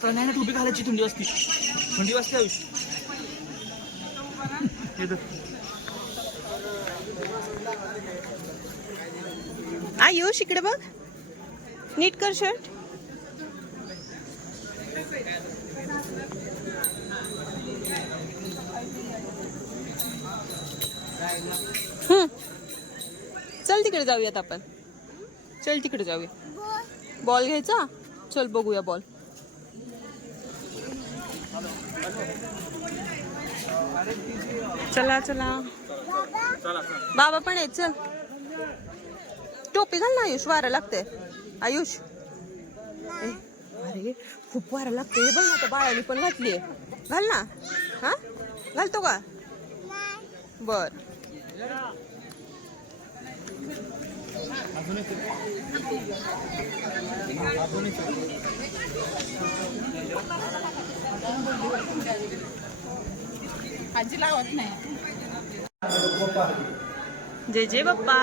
आता नाही ना टोपी घालायची थंडी वाजती. थंडी वाजते आयुष. आयुष इकडे बघ. नीट कर शर्ट हम्म. चल तिकडे जाऊयात आपण. चल तिकडे जाऊया. बॉल घ्यायचा? चल बघूया बॉल. चला चला. बाबा पण आहे चल. टोपी घाल ना आयुष वारं लागते आयुष. अरे खूप वारं लागते बघ ना त्या बाळाने पण घातली घाल ना. हा? घालतो का? बर. आजी लावत नाही. जय जय बाप्पा.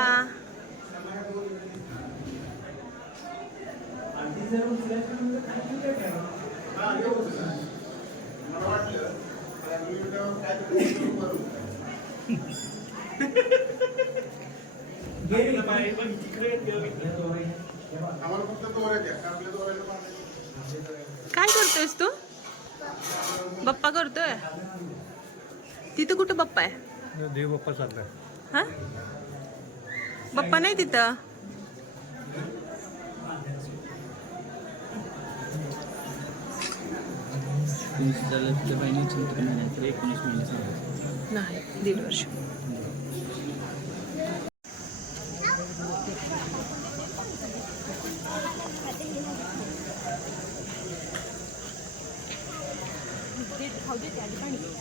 काय करतोयस तू? बाप्पा करतोय? तिथं कुठं बाप्पा आहे? देव बाप्पा चाललाय हा? बाप्पा नाही तिथं? तुझ्या तुझ्या बहिणीची चिंता नाही तर एकोणीस महिने सांगायचं नाही दीड वर्ष. Thank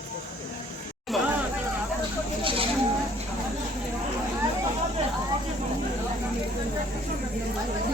you.